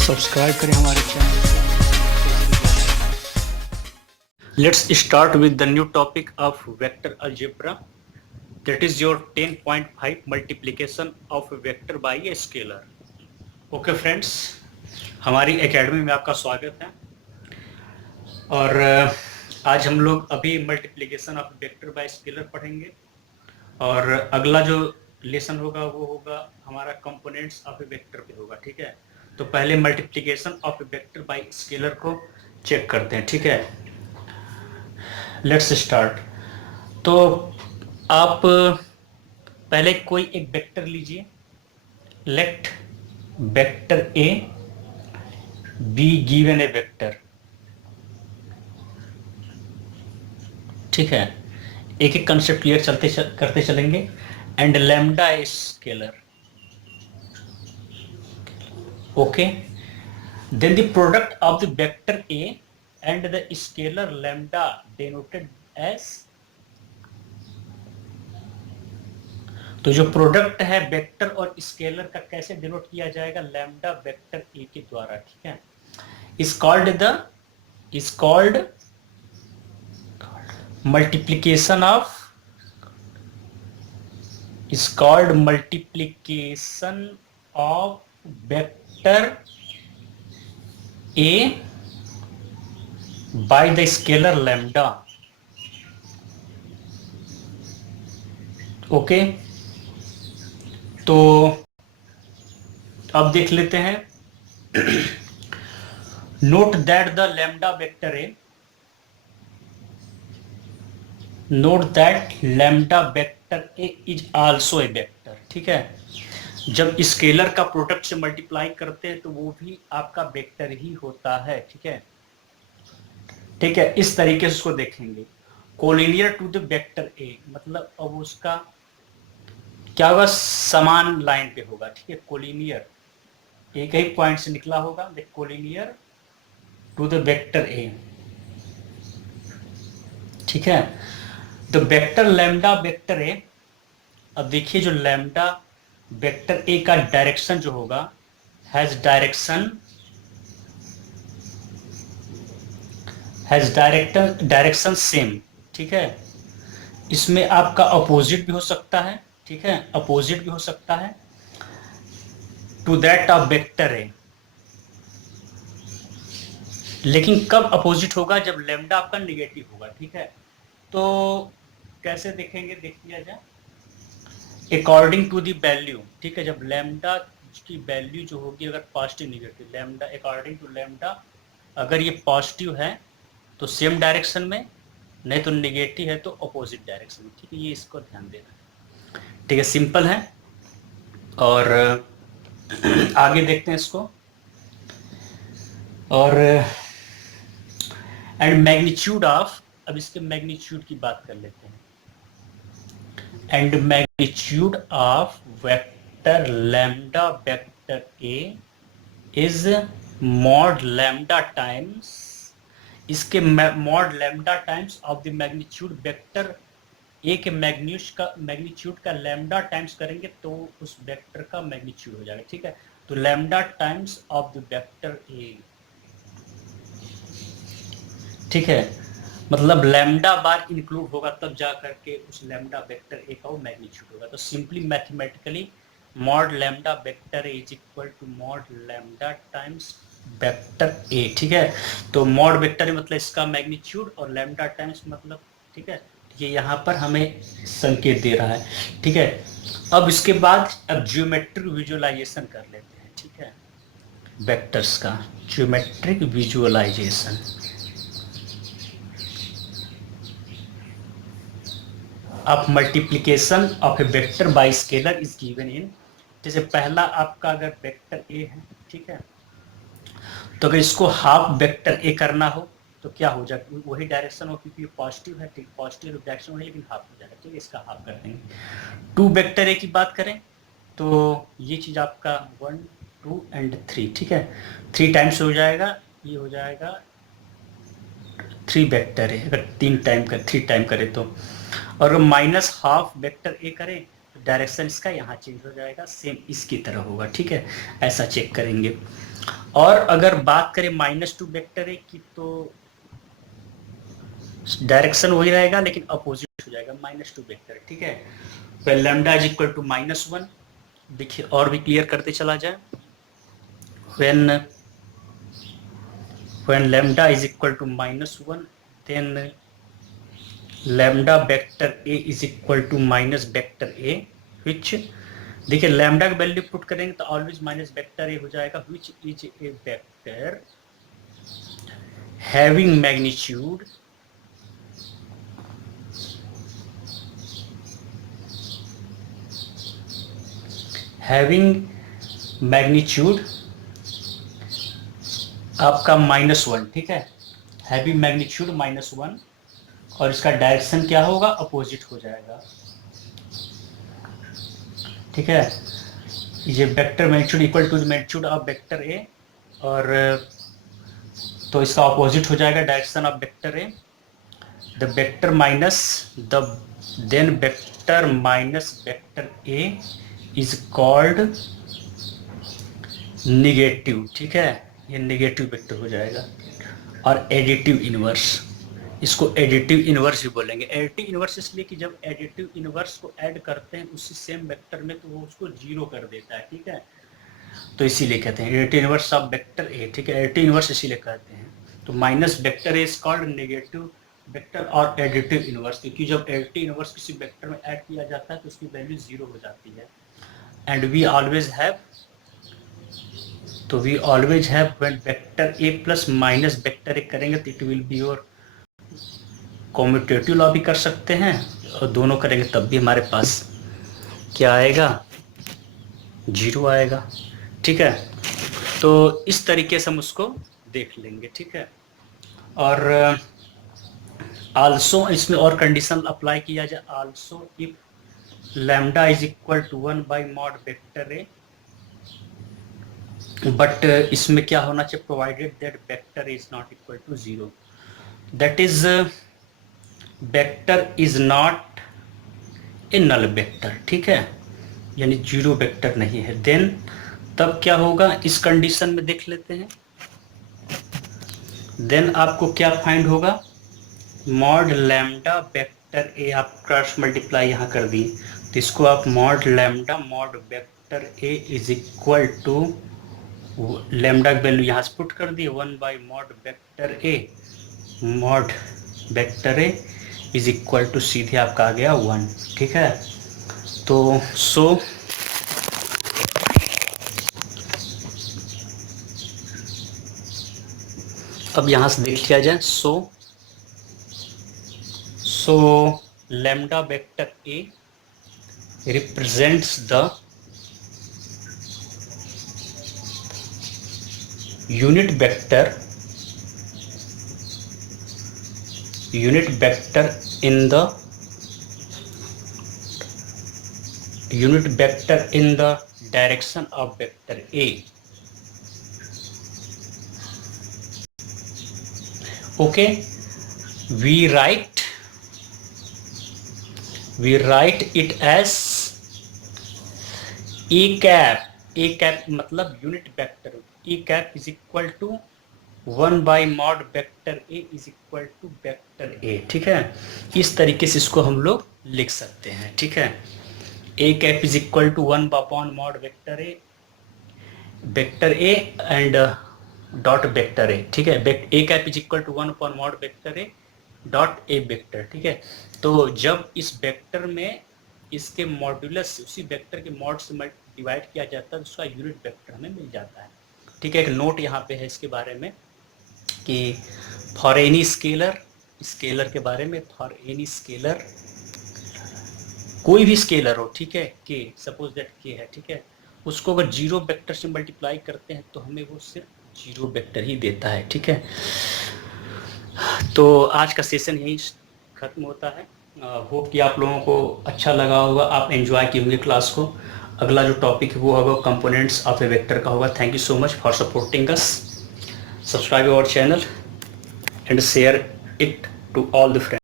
Subscribe करें हमारे channel को। Let's start with the new topic of vector algebra. That is your 10.5 multiplication of a vector by a scalar. Okay friends, हमारी academy में आपका स्वागत है। और आज हम लोग अभी multiplication of vector by scalar पढ़ेंगे और अगला जो लेसन होगा वो होगा हमारा कंपोनेंट्स ऑफ ए वेक्टर पे होगा। ठीक है, तो पहले multiplication of a vector by scalar को चेक करते हैं। ठीक है, लेट्स स्टार्ट। तो आप पहले कोई एक वेक्टर लीजिए। Let vector a be given a vector. ठीक है, एक एक कंसेप्ट क्लियर करते चलेंगे। And lambda a scalar. Okay, then the product of the vector A and the scalar lambda denoted as, तो जो प्रोडक्ट है वेक्टर और स्केलर का कैसे डिनोट किया जाएगा? लैम्डा वेक्टर ए के द्वारा। ठीक है, is called multiplication of vector A by the scalar lambda. Okay, तो अब देख लेते हैं। Note that the lambda vector A is also a vector. ठीक है, जब स्केलर का प्रोडक्ट से मल्टीप्लाई करते हैं तो वो भी आपका वेक्टर ही होता है। ठीक है, ठीक है, इस तरीके से उसको देखेंगे। Collinear to the vector a, मतलब अब उसका क्या होगा? समान लाइन पे होगा। ठीक है, कोलिनियर एक ही पॉइंट से निकला होगा। The collinear to the vector ए। ठीक है, the vector lambda vector a. अब देखिए, जो लैम्डा वेक्टर ए का डायरेक्शन जो होगा हैज डायरेक्शन सेम। ठीक है, इसमें आपका अपोजिट भी हो सकता है। ठीक है, अपोजिट भी हो सकता है to that of vector a. लेकिन कब अपोजिट होगा? जब लैम्डा आपका निगेटिव होगा। ठीक है, तो कैसे देखेंगे? देखिए जाए अकॉर्डिंग टू दी वैल्यू। ठीक है, जब लैम्डा की वैल्यू जो होगी अगर positive negative, lambda according to lambda, अगर ये पॉजिटिव है तो सेम डायरेक्शन में, नहीं तो निगेटिव है तो अपोजिट डायरेक्शन में। ठीक है, ये इसको ध्यान देना है। ठीक है, सिंपल है। और आगे देखते हैं इसको। और एंड मैग्नीट्यूड ऑफ, अब इसके मैग्नीट्यूड की बात कर लेते हैं। And magnitude of vector lambda vector A is mod lambda times, इसके mod lambda times of the magnitude vector a के मैग्नीट्यूड का लैम्डा टाइम्स करेंगे तो उस वेक्टर का मैग्नीट्यूड हो जाएगा। ठीक है, तो lambda times of the vector ए। ठीक है, मतलब लैम्डा बार इंक्लूड होगा तब जा करके उस लैम्डा वेक्टर ए का वो मैग्नीट्यूड होगा। तो simply mathematically mod lambda vector A is equal to mod lambda times vector ए। ठीक है, तो मॉड वेक्टर मतलब इसका मैग्नीट्यूड और लैम्डा टाइम्स मतलब, ठीक है, ये यहाँ पर हमें संकेत दे रहा है। ठीक है, अब इसके बाद अब ज्योमेट्रिक विजुअलाइजेशन कर लेते हैं। ठीक है, वेक्टर्स का geometric visualization. Of multiplication of a vector by scalar is given in, जैसे पहला आपका अगर वेक्टर ए है। ठीक है, तो अगर इसको हाफ वेक्टर ए करना हो तो क्या हो जाएगा? वही डायरेक्शन हो, क्योंकि पॉजिटिव है। ठीक, पॉजिटिव डायरेक्शन है लेकिन हाफ हो जाएगा। ठीक है, इसका हाफ कर देंगे। टू वेक्टर ए की बात करें तो ये चीज आपका 1 2 एंड 3। ठीक है, 3 टाइम्स हो जाएगा, ये हो जाएगा 3 वेक्टर है। अगर 3 टाइम करे तो, और माइनस हाफ वेक्टर ए करें तो डायरेक्शन इसका यहाँ चेंज हो जाएगा, सेम इसकी तरह होगा। ठीक है, ऐसा चेक करेंगे। और अगर बात करें -2 वेक्टर ए की तो डायरेक्शन वही रहेगा लेकिन अपोजिट हो जाएगा -2 वेक्टर, ठीक है। तो लैम्डा इज इक्वल टू -1, देखिए और भी क्लियर करते चला जाए। when lambda is equal to -1, then lambda vector a is equal to minus vector a, which देखिए लैम्डा का वैल्यू पुट करेंगे तो ऑलवेज माइनस वेक्टर ए हो जाएगा, which is a vector having magnitude आपका -1, ठीक है, हैवी मैग्नीट्यूड -1, और इसका डायरेक्शन क्या होगा, अपोजिट हो जाएगा, ठीक है। ये vector magnitude equal to the magnitude of vector a, और तो इसका अपोजिट हो जाएगा direction of vector a, the vector minus the then vector minus vector A is called negative, ठीक है, ये नेगेटिव वेक्टर हो जाएगा। और एडिटिव इनवर्स, इसको एडिटिव इनवर्स भी बोलेंगे। एडिटिव इनवर्स इसलिए कि जब एडिटिव इनवर्स को ऐड करते हैं उसी सेम वेक्टर में तो वो उसको जीरो कर देता है, ठीक है, तो इसीलिए कहते हैं एडिटिव इनवर्स ऑफ वेक्टर ए, ठीक है, एडिटिव इनवर्स इसीलिए कहते हैं। तो minus vector A is called negative vector और एडिटिव इनवर्स, क्योंकि जब एडिटिव इनवर्स किसी वेक्टर में ऐड किया जाता है तो उसकी वैल्यू जीरो हो जाती है। एंड वी ऑलवेज हैव, तो we always have when vector a plus minus vector a करेंगे तो it will be your commutative law भी कर सकते हैं, और दोनों करेंगे तब भी हमारे पास क्या आएगा, जीरो आएगा, ठीक है। तो इस तरीके से हम उसको देख लेंगे, ठीक है। और आल्सो इसमें और कंडीशन अप्लाई किया जाए, also if lambda is equal to 1 by mod vector A, but इसमें क्या होना चाहिए, provided that vector is not equal to 0, that is vector is not a null vector, ठीक है, यानी जीरो वेक्टर नहीं है। देन तब क्या होगा, इस कंडीशन में देख लेते हैं। देन आपको क्या फाइंड होगा, मॉड लैम्डा वेक्टर ए, आप क्रॉस मल्टीप्लाई यहाँ कर दिए तो इसको आप mod lambda mod vector A is equal to lambda की वैल्यू यहाँ से पुट कर दी 1 by mod vector A is equal to सीधे आपका आ गया 1, ठीक है। तो सो अब यहाँ से देख लिया जाए, सो lambda vector A represents the unit vector in the direction of vector A. Okay, we write it as a cap मतलब unit vector, A cap is equal to 1 by mod vector A is equal to vector ए, ठीक है। इस तरीके से इसको हम लोग लिख सकते हैं, ठीक है। A cap is equal to 1 upon mod vector a and dot vector ए, ठीक है। A cap is equal to 1 upon mod vector a dot a vector, ठीक है। तो जब इस वेक्टर में इसके मॉड्यूलस उसी वेक्टर के मॉड से डिवाइड किया जाता है तो उसका यूनिट वेक्टर हमें मिल जाता है, ठीक है। एक नोट यहाँ पे है इसके बारे में कि फॉर एनी स्केलर के बारे में, फॉर एनी स्केलर कोई भी स्केलर हो, ठीक है, के सपोज दैट के है, ठीक है, उसको अगर जीरो वेक्टर से मल्टीप्लाई करते हैं तो हमें वो सिर्फ जीरो वेक्टर ही देता है, ठीक है। तो आज का सेशन यही खत्म होता है। होप कि आप लोगों को अच्छा लगा होगा, आप एंजॉय किए होंगे क्लास को। अगला जो टॉपिक है वो होगा कंपोनेंट्स ऑफ ए वेक्टर का होगा। Thank you so much for supporting us, subscribe our channel and share it to all the friends.